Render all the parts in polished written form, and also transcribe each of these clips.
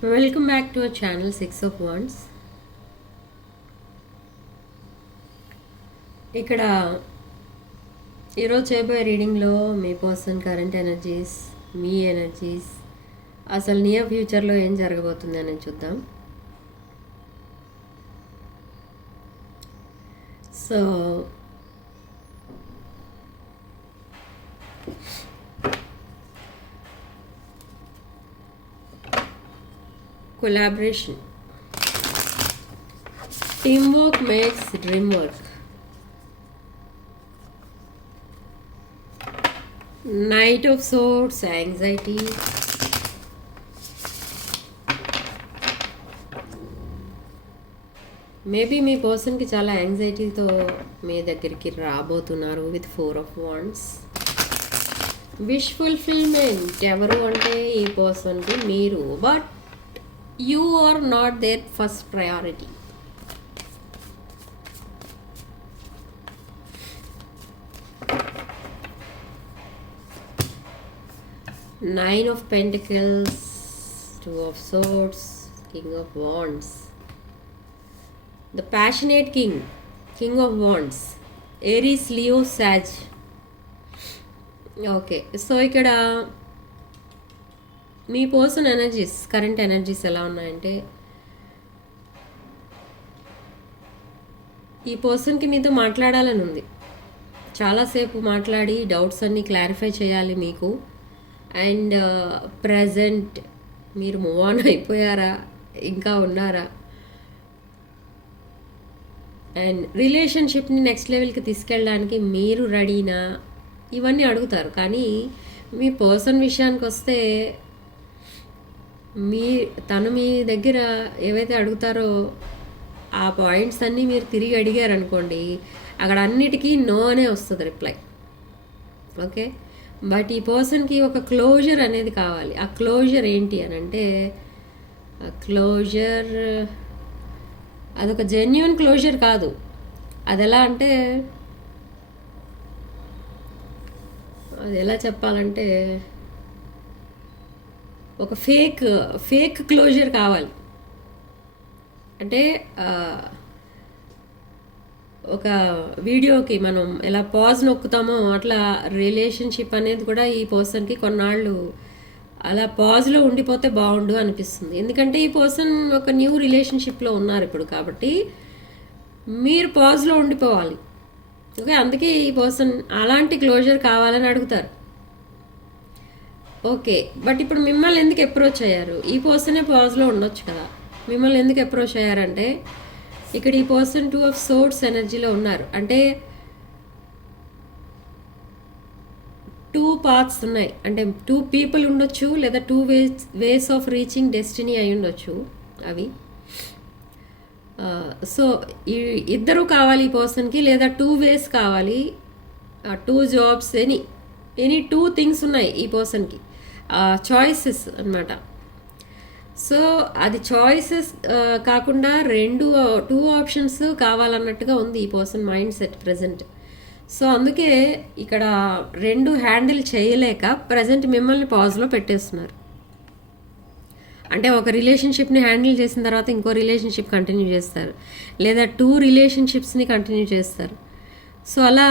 Welcome back to our channel 6 of Wands. ఇక్కడ ఈరోజు చేయబోయే రీడింగ్లో మీ పర్సన్ కరెంట్ ఎనర్జీస్, మీ ఎనర్జీస్, అసలు నియర్ ఫ్యూచర్లో ఏం జరగబోతుంది అని చూద్దాం. So collaboration, teamwork makes dream work. Knight of Swords, anxiety. Maybe మీ పర్సన్కి చాలా యాంగ్జైటీతో మీ దగ్గరికి రాబోతున్నారు with 4 of Wands. Wish fulfilment ఎవరు అంటే ఈ పర్సన్కి మీరు, but you are not their first priority. Nine of Pentacles, 2 of Swords, King of Wands, the passionate King of Wands, Aries, Leo, Sag. Okay, so ఇక్కడ మీ పర్సన్ ఎనర్జీస్, కరెంట్ ఎనర్జీస్ ఎలా ఉన్నాయంటే, ఈ పర్సన్కి మీతో మాట్లాడాలని ఉంది. చాలాసేపు మాట్లాడి డౌట్స్ అన్నీ క్లారిఫై చేయాలి మీకు. అండ్ ప్రజెంట్ మీరు మూవ్ ఆన్ అయిపోయారా, ఇంకా ఉన్నారా, అండ్ రిలేషన్షిప్ని నెక్స్ట్ లెవెల్కి తీసుకెళ్ళడానికి మీరు రెడీనా, ఇవన్నీ అడుగుతారు. కానీ మీ పర్సన్ విషయానికి వస్తే తను మీ దగ్గర ఏవైతే అడుగుతారో ఆ పాయింట్స్ అన్నీ మీరు తిరిగి అడిగారు అనుకోండి, అక్కడ అన్నిటికీ నో అనే వస్తుంది రిప్లై. ఓకే, బట్ ఈ పర్సన్కి ఒక క్లోజర్ అనేది కావాలి. ఆ క్లోజర్ ఏంటి అని అంటే, ఆ క్లోజర్ అదొక జెన్యున్ క్లోజర్ కాదు. అది ఎలా అంటే, అది ఎలా చెప్పాలంటే, ఒక ఫేక్ క్లోజర్ కావాలి. అంటే ఒక వీడియోకి మనం ఎలా పాజ్ నొక్కుతామో అట్లా రిలేషన్షిప్ అనేది కూడా ఈ పర్సన్కి కొన్నాళ్ళు అలా పాజ్లో ఉండిపోతే బాగుండు అనిపిస్తుంది. ఎందుకంటే ఈ పర్సన్ ఒక న్యూ రిలేషన్షిప్లో ఉన్నారు ఇప్పుడు, కాబట్టి మీరు పాజ్లో ఉండిపోవాలి. ఓకే, అందుకే ఈ పర్సన్ అలాంటి క్లోజర్ కావాలని అడుగుతారు. ఓకే, బట్ ఇప్పుడు మిమ్మల్ని ఎందుకు అప్రోచ్ అయ్యారు? ఈ పర్సనే పాజ్లో ఉండొచ్చు కదా. మిమ్మల్ని ఎందుకు అప్రోచ్ అయ్యారంటే, ఇక్కడ ఈ పర్సన్ 2 of Swords ఎనర్జీలో ఉన్నారు. అంటే 2 paths ఉన్నాయి. అంటే 2 people ఉండొచ్చు, లేదా 2 ways ఆఫ్ రీచింగ్ డెస్టినీ అయి ఉండొచ్చు అవి. సో ఇద్దరు కావాలి ఈ పర్సన్కి, లేదా 2 ways కావాలి, 2 jobs, ఎనీ 2 things ఉన్నాయి ఈ పర్సన్కి, చాయిసెస్ అన్నమాట. సో అది చాయిసెస్ కాకుండా 2 ఆప్షన్స్ కావాలన్నట్టుగా ఉంది ఈ person mind set present. So అందుకే ఇక్కడ 2 హ్యాండిల్ చేయలేక ప్రజెంట్ మిమ్మల్ని పాజ్లో పెట్టేస్తున్నారు. అంటే ఒక రిలేషన్షిప్ని హ్యాండిల్ చేసిన తర్వాత ఇంకో రిలేషన్షిప్ కంటిన్యూ చేస్తారు, లేదా 2 రిలేషన్షిప్స్ని కంటిన్యూ చేస్తారు. సో అలా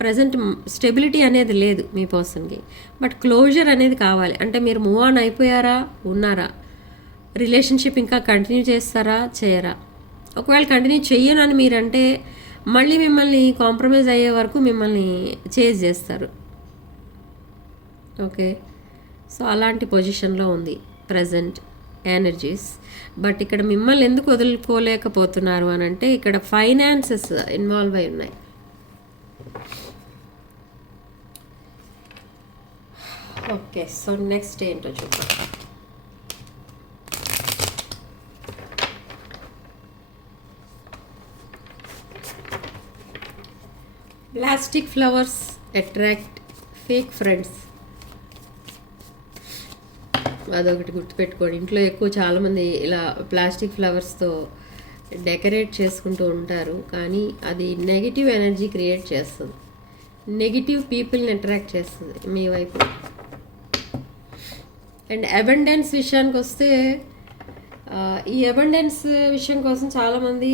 ప్రజెంట్ స్టెబిలిటీ అనేది లేదు మీ పర్సన్కి, బట్ క్లోజర్ అనేది కావాలి. అంటే మీరు మూవ్ ఆన్ అయిపోయారా, ఉన్నారా, రిలేషన్షిప్ ఇంకా కంటిన్యూ చేస్తారా, చేయరా. ఒకవేళ కంటిన్యూ చెయ్యనని మీరంటే మళ్ళీ మిమ్మల్ని కాంప్రమైజ్ అయ్యే వరకు మిమ్మల్ని చేజ్ చేస్తారు. ఓకే, సో అలాంటి పొజిషన్లో ఉంది ప్రజెంట్ ఎనర్జీస్. బట్ ఇక్కడ మిమ్మల్ని ఎందుకు వదులుకోలేకపోతున్నారు అని అంటే, ఇక్కడ ఫైనాన్సెస్ ఇన్వాల్వ్ అయి ఉన్నాయి. ఓకే, సో నెక్స్ట్ ఏంటో చూద్దాం. Plastic flowers attract fake friends. అదొకటి గుర్తుపెట్టుకోండి. ఇంట్లో ఎక్కువ చాలామంది ఇలా ప్లాస్టిక్ ఫ్లవర్స్తో డెకరేట్ చేసుకుంటూ ఉంటారు, కానీ అది నెగిటివ్ ఎనర్జీ క్రియేట్ చేస్తుంది, నెగిటివ్ పీపుల్ని అట్రాక్ట్ చేస్తుంది మీ వైపు. అండ్ అబండెన్స్ విషయానికి వస్తే ఈ అబండెన్స్ విషయం కోసం చాలామంది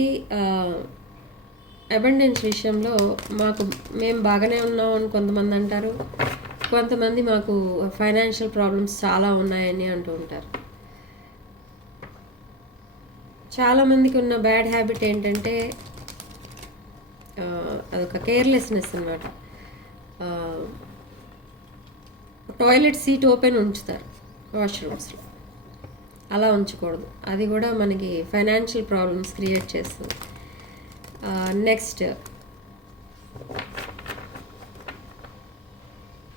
అబండెన్స్ విషయంలో మేము బాగానే ఉన్నాం అని కొంతమంది అంటారు, కొంతమంది మాకు ఫైనాన్షియల్ ప్రాబ్లమ్స్ చాలా ఉన్నాయని అంటూ ఉంటారు. చాలామందికి ఉన్న బ్యాడ్ హ్యాబిట్ ఏంటంటే అదొక కేర్లెస్నెస్ అనమాట. టాయిలెట్ సీట్ ఓపెన్ ఉంచుతారు వాష్రూమ్స్లో, అలా ఉంచకూడదు. అది కూడా మనకి ఫైనాన్షియల్ ప్రాబ్లమ్స్ క్రియేట్ చేస్తుంది. నెక్స్ట్,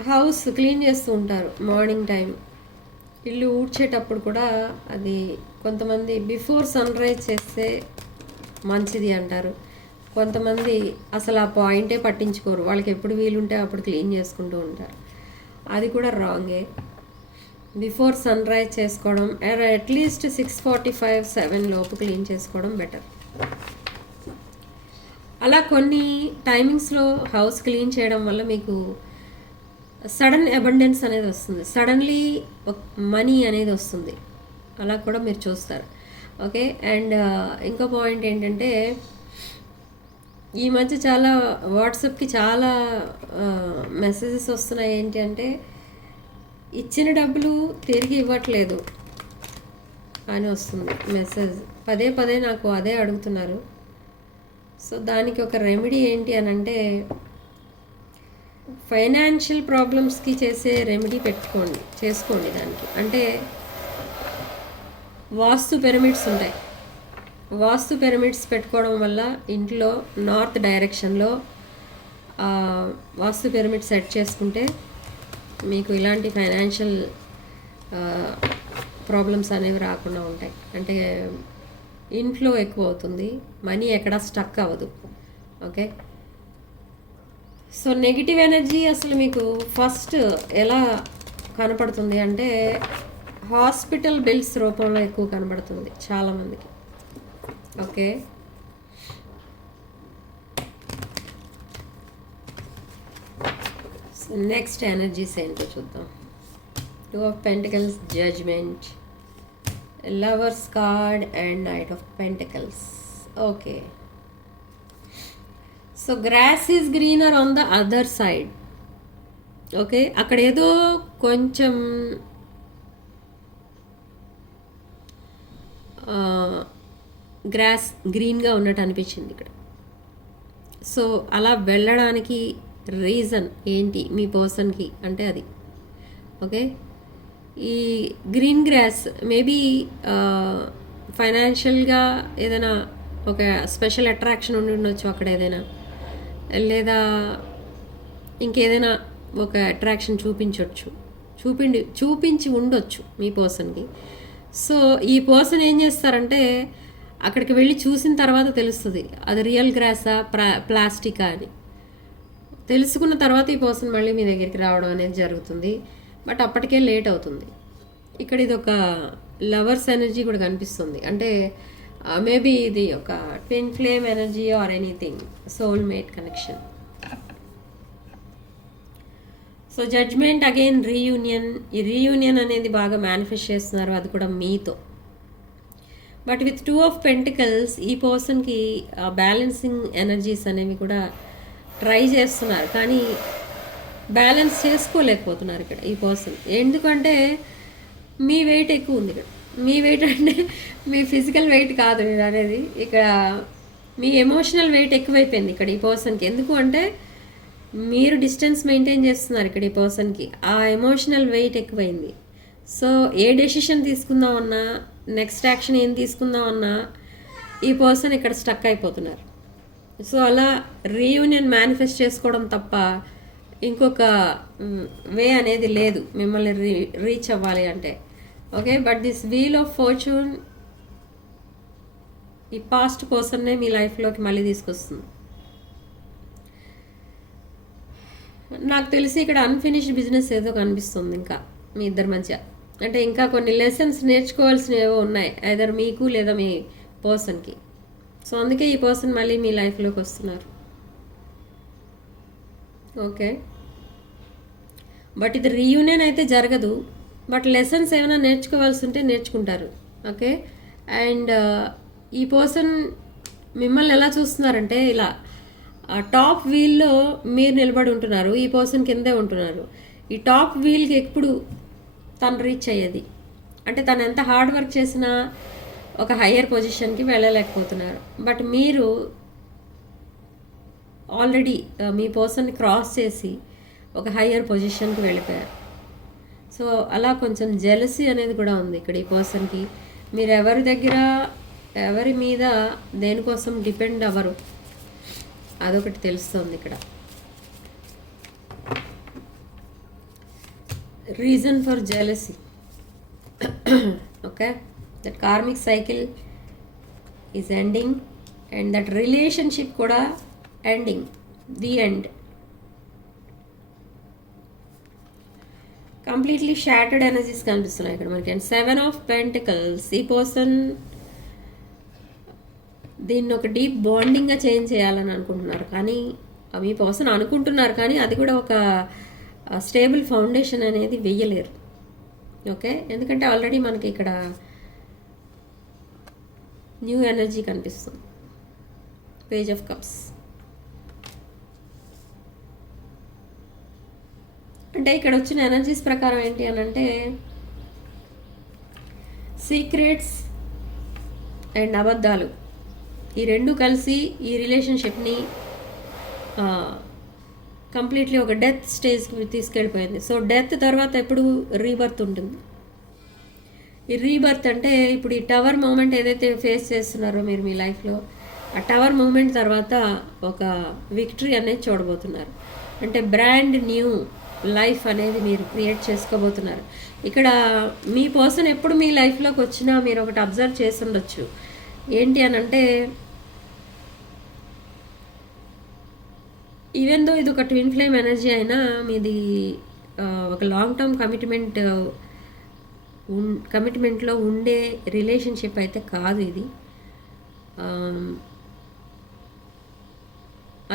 హౌస్ క్లీన్ చేస్తూ ఉంటారు మార్నింగ్ టైం, ఇల్లు ఊడ్చేటప్పుడు కూడా అది కొంతమంది బిఫోర్ సన్ రైజ్ చేస్తే మంచిది అంటారు, కొంతమంది అసలు ఆ పాయింటే పట్టించుకోరు, వాళ్ళకి ఎప్పుడు వీలుంటే అప్పుడు క్లీన్ చేసుకుంటూ ఉంటారు. అది కూడా రాంగే. బిఫోర్ సన్ రైజ్ చేసుకోవడం, అట్లీస్ట్ 6:45, 7 లోపు క్లీన్ చేసుకోవడం బెటర్. అలా కొన్ని టైమింగ్స్లో హౌస్ క్లీన్ చేయడం వల్ల మీకు సడన్ అబండెన్స్ అనేది వస్తుంది, సడన్లీ మనీ అనేది వస్తుంది, అలా కూడా మీరు చూస్తారు. ఓకే. అండ్ ఇంకో పాయింట్ ఏంటంటే, ఈ మధ్య చాలా వాట్సాప్కి చాలా మెసేజెస్ వస్తున్నాయి. ఏంటి అంటే, ఇచ్చిన డబ్బులు తిరిగి ఇవ్వట్లేదు అని వస్తుంది మెసేజ్. పదే పదే నాకు అదే అడుగుతున్నారు. సో దానికి ఒక రెమెడీ ఏంటి అని అంటే, ఫైనాన్షియల్ ప్రాబ్లమ్స్కి చేసే రెమెడీ చేసుకోండి దానికి. అంటే వాస్తు పిరమిడ్స్ ఉంటాయి, వాస్తు పిరమిడ్స్ పెట్టుకోవడం వల్ల ఇంట్లో నార్త్ డైరెక్షన్లో వాస్తు పిరమిడ్ సెట్ చేసుకుంటే మీకు ఇలాంటి ఫైనాన్షియల్ ప్రాబ్లమ్స్ అనేవి రాకుండా ఉంటాయి. అంటే ఇన్ఫ్లో ఎక్కువ అవుతుంది, మనీ ఎక్కడా స్టక్ అవ్వదు. ఓకే. సో నెగిటివ్ ఎనర్జీ అసలు మీకు ఫస్ట్ ఎలా కనపడుతుంది అంటే, హాస్పిటల్ బిల్స్ రూపంలో ఎక్కువ కనబడుతుంది చాలామందికి. ఓకే. సో నెక్స్ట్ ఎనర్జీస్ ఏంటో చూద్దాం. 2 of Pentacles, Judgment, Lovers card and Knight of Pentacles. Okay. So grass is greener on the other side. Okay. అక్కడ ఏదో కొంచెం గ్రాస్ గ్రీన్గా ఉన్నట్టు అనిపించింది ఇక్కడ. సో అలా వెళ్ళడానికి రీజన్ ఏంటి మీ పర్సన్కి అంటే అది. ఓకే. ఈ గ్రీన్ గ్రాస్ మేబీ ఫైనాన్షియల్గా ఏదైనా ఒక స్పెషల్ అట్రాక్షన్ ఉండి ఉండొచ్చు అక్కడ, ఏదైనా లేదా ఇంకేదైనా ఒక అట్రాక్షన్ చూపించి ఉండొచ్చు మీ పర్సన్కి. సో ఈ పర్సన్ ఏం చేస్తారంటే, అక్కడికి వెళ్ళి చూసిన తర్వాత తెలుస్తుంది అది రియల్ గ్రాసా ప్లాస్టికా అని. తెలుసుకున్న తర్వాత ఈ పర్సన్ మళ్ళీ మీ దగ్గరికి రావడం అనేది జరుగుతుంది. బట్ అప్పటికే లేట్ అవుతుంది. ఇక్కడ ఇది ఒక లవర్స్ ఎనర్జీ కూడా కనిపిస్తుంది. అంటే మేబీ ఇది ఒక twin flame energy or anything, soulmate connection. So judgement, again reunion. ఈ రీయూనియన్ అనేది బాగా మేనిఫెస్ట్ చేస్తున్నారు, అది కూడా మీతో. బట్ విత్ 2 of Pentacles ఈ పర్సన్కి బ్యాలెన్సింగ్ ఎనర్జీస్ అనేవి కూడా ట్రై చేస్తున్నారు, కానీ బ్యాలెన్స్ చేసుకోలేకపోతున్నారు ఇక్కడ ఈ పర్సన్. ఎందుకంటే మీ వెయిట్ ఎక్కువ ఉంది ఇక్కడ. మీ వెయిట్ అంటే మీ ఫిజికల్ వెయిట్ కాదు నేను అనేది, ఇక్కడ మీ ఎమోషనల్ వెయిట్ ఎక్కువైపోయింది ఇక్కడ ఈ పర్సన్కి. ఎందుకు అంటే మీరు డిస్టెన్స్ మెయింటైన్ చేస్తున్నారు ఇక్కడ ఈ పర్సన్కి, ఆ ఎమోషనల్ వెయిట్ ఎక్కువైంది. సో ఏ డెసిషన్ తీసుకుందామన్నా, నెక్స్ట్ యాక్షన్ ఏం తీసుకుందామన్నా ఈ పర్సన్ ఇక్కడ స్టక్ అయిపోతున్నారు. సో అలా రీయూనియన్ మేనిఫెస్ట్ చేసుకోవడం తప్ప ఇంకొక వే అనేది లేదు మిమ్మల్ని రీచ్ అవ్వాలి అంటే. Okay. But this wheel of fortune ఈ పాస్ట్ పర్సన్నే మీ లైఫ్లోకి మళ్ళీ తీసుకొస్తుంది. నాకు తెలిసి ఇక్కడ అన్ఫినిష్డ్ బిజినెస్ ఏదో కనిపిస్తుంది ఇంకా మీ ఇద్దరి మధ్య. అంటే ఇంకా కొన్ని లెసన్స్ నేర్చుకోవాల్సినవి ఏవో ఉన్నాయి, ఐదర్ మీకు లేదా మీ పర్సన్కి. సో అందుకే ఈ పర్సన్ మళ్ళీ మీ లైఫ్లోకి వస్తున్నారు. ఓకే. బట్ ఇది రీయూనియన్ అయితే జరగదు, బట్ లెసన్స్ ఏమైనా నేర్చుకోవాల్సి ఉంటే నేర్చుకుంటారు. ఓకే. అండ్ ఈ పర్సన్ మిమ్మల్ని ఎలా చూస్తున్నారంటే ఇలా టాప్ వీల్లో మీరు నిలబడి ఉంటున్నారు, ఈ పర్సన్ కిందే ఉంటున్నారు. ఈ టాప్ వీల్కి ఎప్పుడు తను రీచ్ అయ్యేది అంటే తను ఎంత హార్డ్ వర్క్ చేసినా ఒక హయ్యర్ పొజిషన్కి వెళ్ళలేకపోతున్నారు. బట్ మీరు ఆల్రెడీ మీ పర్సన్ని క్రాస్ చేసి ఒక హయ్యర్ పొజిషన్కి వెళ్ళిపోయారు. సో అలా కొంచెం జెలసీ అనేది కూడా ఉంది ఇక్కడ ఈ పర్సన్కి. మీరు ఎవరి దగ్గర ఎవరి మీద దేనికోసం డిపెండ్ అవ్వరు, అదొకటి తెలుస్తుంది ఇక్కడ. Reason for jealousy. Okay, that karmic cycle is ending and that relationship కూడా ending, the end. Completely shattered energies కనిపిస్తున్నాయి ఇక్కడ మనకి. And 7 of pentacles. ఈ పర్సన్ దీన్ని ఒక డీప్ బాండింగ్గా చేంజ్ చేయాలని అనుకుంటున్నారు, కానీ మీ పర్సన్ అనుకుంటున్నారు కానీ అది కూడా ఒక స్టేబుల్ ఫౌండేషన్ అనేది వెయ్యలేరు. ఓకే, ఎందుకంటే ఆల్రెడీ మనకి ఇక్కడ న్యూ ఎనర్జీ కనిపిస్తుంది. పేజ్ ఆఫ్ కప్స్ అంటే ఇక్కడ వచ్చిన ఎనర్జీస్ ప్రకారం ఏంటి అని అంటే సీక్రెట్స్ అండ్ అబద్ధాలు ఈ రెండు కలిసి ఈ రిలేషన్షిప్ని కంప్లీట్లీ ఒక డెత్ స్టేజ్కి తీసుకెళ్ళిపోయింది. సో డెత్ తర్వాత ఎప్పుడు రీబర్త్ ఉంటుంది. ఈ రీబర్త్ అంటే ఇప్పుడు ఈ టవర్ మూమెంట్ ఏదైతే ఫేస్ చేస్తున్నారో మీరు మీ లైఫ్లో, ఆ టవర్ మూమెంట్ తర్వాత ఒక విక్టరీ అనేది చూడబోతున్నారు. అంటే బ్రాండ్ న్యూ లైఫ్ అనేది మీరు క్రియేట్ చేసుకోబోతున్నారు. ఇక్కడ మీ పర్సన్ ఎప్పుడు మీ లైఫ్లోకి వచ్చినా మీరు ఒకటి అబ్జర్వ్ చేసి ఉండొచ్చు. ఏంటి అని అంటే ఈవెన్ దో ఇది ఒక ట్విన్ ఫ్లేమ్ ఎనర్జీ అయినా మీది ఒక లాంగ్ టర్మ్ కమిట్మెంట్లో ఉండే రిలేషన్షిప్ అయితే కాదు ఇది.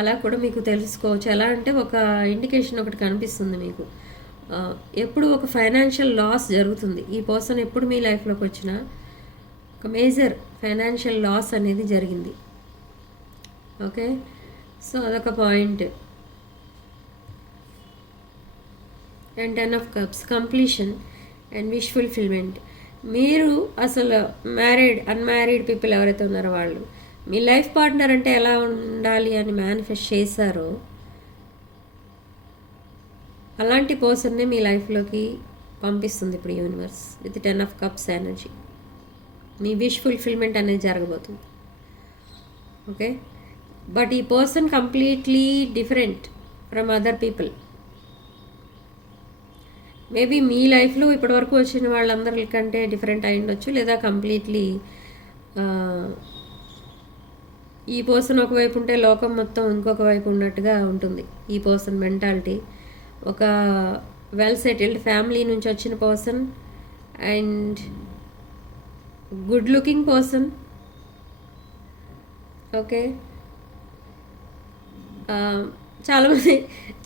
అలా కూడా మీకు తెలుసుకోవచ్చు. ఎలా అంటే ఒక ఇండికేషన్ ఒకటి కనిపిస్తుంది మీకు. ఎప్పుడు ఒక ఫైనాన్షియల్ లాస్ జరుగుతుంది. ఈ పర్సన్ ఎప్పుడు మీ లైఫ్లోకి వచ్చినా ఒక మేజర్ ఫైనాన్షియల్ లాస్ అనేది జరిగింది. ఓకే, సో అదొక point. And 10 of cups. Completion and wish fulfilment. మీరు అసలు అన్మ్యారీడ్ పీపుల్ ఎవరైతే ఉన్నారో వాళ్ళు మీ లైఫ్ పార్ట్నర్ అంటే ఎలా ఉండాలి అని మేనిఫెస్ట్ చేశారో అలాంటి పర్సన్నే మీ లైఫ్లోకి పంపిస్తుంది ఇప్పుడు universe with 10 of cups energy. మీ విష్ ఫుల్ఫిల్మెంట్ అనేది జరగబోతుంది. ఓకే, బట్ ఈ person completely different from other people. Maybe మీ లైఫ్లో ఇప్పటివరకు వచ్చిన వాళ్ళందరికంటే డిఫరెంట్ అయి ఉండొచ్చు, లేదా కంప్లీట్లీ ఈ పర్సన్ ఒకవైపు ఉంటే లోకం మొత్తం ఇంకొక వైపు ఉన్నట్టుగా ఉంటుంది ఈ పర్సన్ మెంటాలిటీ. ఒక వెల్ సెటిల్డ్ ఫ్యామిలీ నుంచి వచ్చిన person and good looking person. Okay,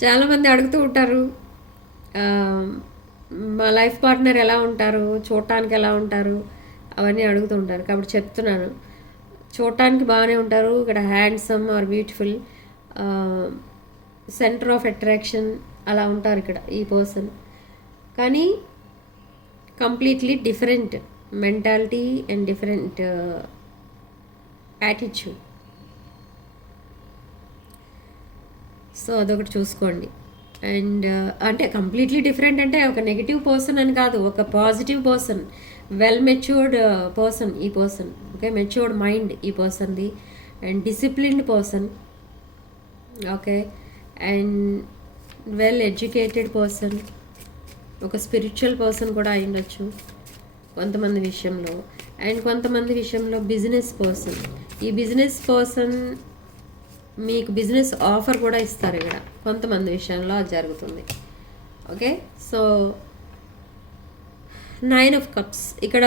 చాలామంది అడుగుతూ ఉంటారు మా లైఫ్ పార్ట్నర్ ఎలా ఉంటారు, చూడటానికి ఎలా ఉంటారు, అవన్నీ అడుగుతూ ఉంటారు. కాబట్టి చెప్తున్నాను, చూడటానికి బాగానే ఉంటారు. ఇక్కడ handsome or beautiful, centre of attraction అలా ఉంటారు ఇక్కడ ఈ పర్సన్. కానీ completely different mentality and different attitude. So అదొకటి చూసుకోండి. అండ్ అంటే కంప్లీట్లీ డిఫరెంట్ అంటే ఒక నెగిటివ్ పర్సన్ అని కాదు, ఒక positive person, well matured person ఈ పర్సన్. ఓకే, మెచ్యూర్డ్ మైండ్ ఈ పర్సన్ది and disciplined person. Okay, and well educated person, ఒక స్పిరిచువల్ పర్సన్ కూడా అయ్యుండొచ్చు కొంతమంది విషయంలో. అండ్ కొంతమంది విషయంలో బిజినెస్ పర్సన్. ఈ బిజినెస్ పర్సన్ మీకు బిజినెస్ ఆఫర్ కూడా ఇస్తారు ఇక్కడ కొంతమంది విషయంలో అది జరుగుతుంది. Okay, so 9 of cups. ఇక్కడ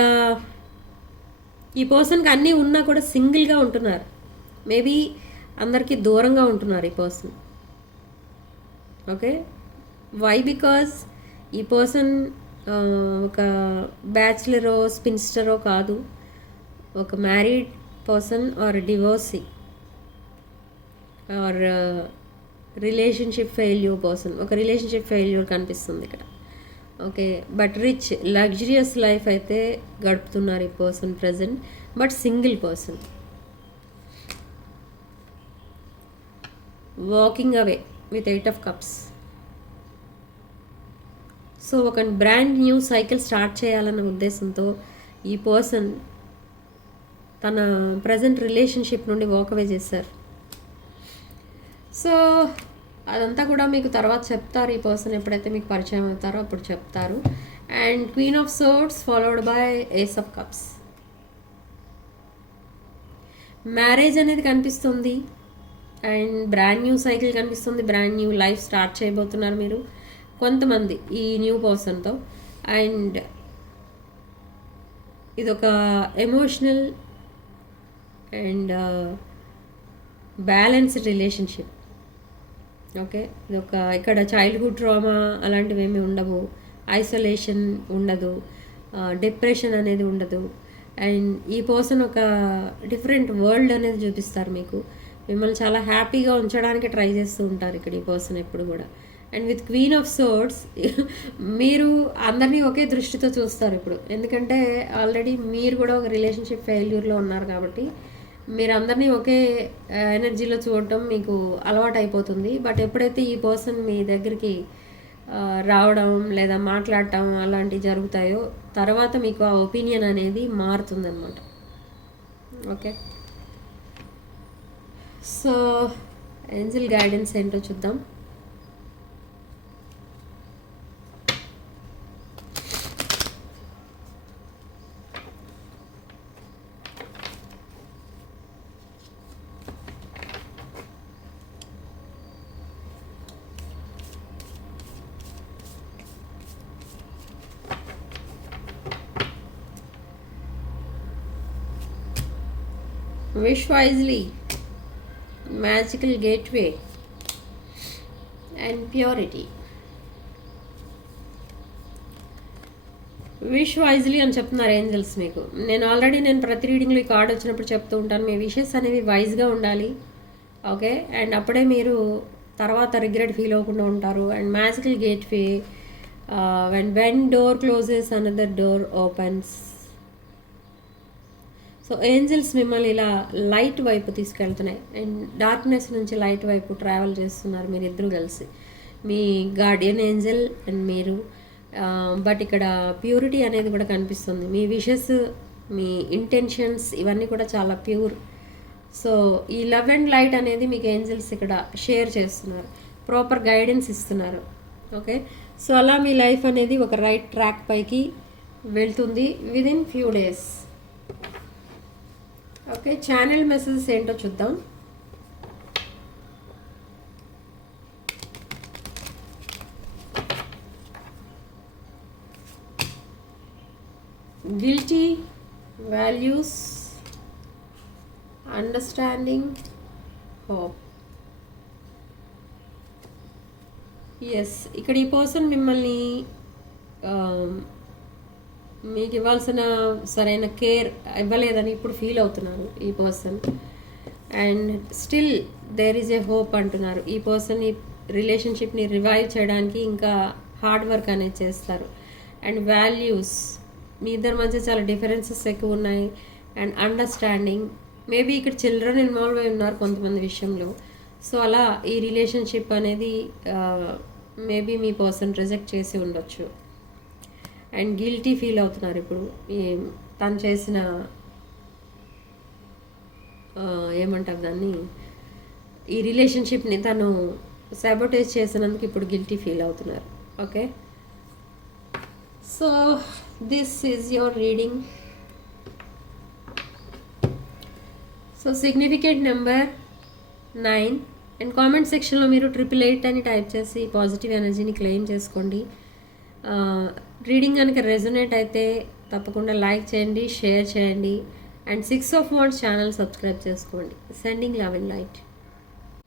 ఈ పర్సన్కి అన్నీ ఉన్నా కూడా సింగిల్గా ఉంటున్నారు. మేబీ అందరికీ దూరంగా ఉంటున్నారు ఈ పర్సన్. Okay, why? బికాజ్ ఈ పర్సన్ ఒక బ్యాచిలరో స్పిన్స్టరో కాదు, ఒక married person or divorcee or relationship failure person. ఒక రిలేషన్షిప్ ఫెయిల్యూర్ కనిపిస్తుంది ఇక్కడ. Okay, but rich luxurious life అయితే గడుపుతున్నారు ఈ person present, but single person. Walking away with 8 of Cups. So ఒక బ్రాండ్ న్యూ సైకిల్ స్టార్ట్ చేయాలన్న ఉద్దేశంతో ఈ పర్సన్ తన ప్రజెంట్ రిలేషన్షిప్ నుండి వాకవే చేశారు. సో అదంతా కూడా మీకు తర్వాత చెప్తారు. ఈ పర్సన్ ఎప్పుడైతే మీకు పరిచయం అవుతారో అప్పుడు చెప్తారు. And queen of swords followed by ace of cups. Marriage అనేది కనిపిస్తుంది అండ్ బ్రాండ్ న్యూ సైకిల్ కనిపిస్తుంది. బ్రాండ్ న్యూ లైఫ్ స్టార్ట్ చేయబోతున్నారు మీరు కొంతమంది ఈ న్యూ పర్సన్తో. అండ్ ఇదొక emotional and balanced relationship. Okay, ఇదొక ఇక్కడ చైల్డ్హుడ్ ట్రామా అలాంటివి ఏమీ ఉండవు, ఐసోలేషన్ ఉండదు, డిప్రెషన్ అనేది ఉండదు. అండ్ ఈ పర్సన్ ఒక డిఫరెంట్ వరల్డ్ అనేది చూపిస్తారు మీకు. మిమ్మల్ని చాలా హ్యాపీగా ఉంచడానికి ట్రై చేస్తూ ఉంటారు ఇక్కడ ఈ పర్సన్ ఎప్పుడు కూడా. And with queen of swords మీరు అందరినీ ఒకే దృష్టితో చూస్తారు ఇప్పుడు, ఎందుకంటే ఆల్రెడీ మీరు కూడా ఒక రిలేషన్షిప్ ఫెయిల్యూర్లో ఉన్నారు కాబట్టి మీరు అందరినీ ఒకే ఎనర్జీలో చూడటం మీకు అలవాటు అయిపోతుంది. బట్ ఎప్పుడైతే ఈ పర్సన్ మీ దగ్గరికి రావడం లేదా మాట్లాడటం అలాంటివి జరుగుతాయో తర్వాత మీకు ఆ ఒపీనియన్ అనేది మారుతుందన్నమాట. ఓకే, సో ఏంజెల్ గైడెన్స్ ఏంటో చూద్దాం. Wish wisely, magical gateway, and purity. Wish wisely అని చెప్తున్నారు ఏంజల్స్ మీకు. నేను ప్రతి రీడింగ్లో ఈ కార్డ్ వచ్చినప్పుడు చెప్తూ ఉంటాను, మీ విషెస్ అనేవి వైజ్గా ఉండాలి. ఓకే, అండ్ అప్పుడే మీరు తర్వాత రిగ్రెట్ ఫీల్ అవ్వకుండా ఉంటారు. And magical gateway, when door closes another door opens. So angels మిమ్మల్ని ఇలా లైట్ వైపు తీసుకెళ్తున్నాయి అండ్ డార్క్నెస్ నుంచి లైట్ వైపు ట్రావెల్ చేస్తున్నారు మీరు ఇద్దరు కలిసి, మీ గార్డియన్ ఏంజల్ అండ్ మీరు. బట్ ఇక్కడ ప్యూరిటీ అనేది కూడా కనిపిస్తుంది. మీ విషెస్, మీ ఇంటెన్షన్స్ ఇవన్నీ కూడా చాలా ప్యూర్. సో ఈ లవ్ అండ్ లైట్ అనేది మీకు ఏంజల్స్ ఇక్కడ షేర్ చేస్తున్నారు, ప్రాపర్ గైడెన్స్ ఇస్తున్నారు. ఓకే, సో అలా మీ లైఫ్ అనేది ఒక రైట్ ట్రాక్ పైకి వెళ్తుంది within few days. Okay, channel messages ఏంటో చూద్దాం. Guilty, values, understanding, hope. Yes, ఇక్కడ ఈ పర్సన్ మిమ్మల్ని మీకు ఇవ్వాల్సిన సరైన కేర్ ఇవ్వలేదని ఇప్పుడు ఫీల్ అవుతున్నారు ఈ person. And still there is a hope అంటున్నారు. ఈ పర్సన్ ఈ రిలేషన్షిప్ని రివైవ్ చేయడానికి ఇంకా హార్డ్ వర్క్ అనేది చేస్తారు. అండ్ వాల్యూస్, మీ ఇద్దరి మధ్య చాలా డిఫరెన్సెస్ ఎక్కువ ఉన్నాయి. అండ్ అండర్స్టాండింగ్, మేబీ ఇక్కడ చిల్డ్రన్ ఇన్వాల్వ్ అయి ఉన్నారు కొంతమంది విషయంలో. సో అలా ఈ రిలేషన్షిప్ అనేది మేబీ మీ పర్సన్ రిజెక్ట్ చేసి ఉండొచ్చు. అండ్ గిల్టీ ఫీల్ అవుతున్నారు ఇప్పుడు, తను చేసిన ఏమంటారు దాన్ని, ఈ రిలేషన్షిప్ని తను సాబోటేజ్ చేసినందుకు ఇప్పుడు గిల్టీ ఫీల్ అవుతున్నారు. Okay, so this is your reading. So significant number 9. And comment సెక్షన్లో మీరు 888 అని టైప్ చేసి పాజిటివ్ ఎనర్జీని క్లెయిమ్ చేసుకోండి. రీడింగ్ కనుక రెజొనేట్ అయితే తప్పకుండా లైక్ చేయండి, షేర్ చేయండి. And 6 of Wands channel subscribe చేసుకోండి. Sending love and light.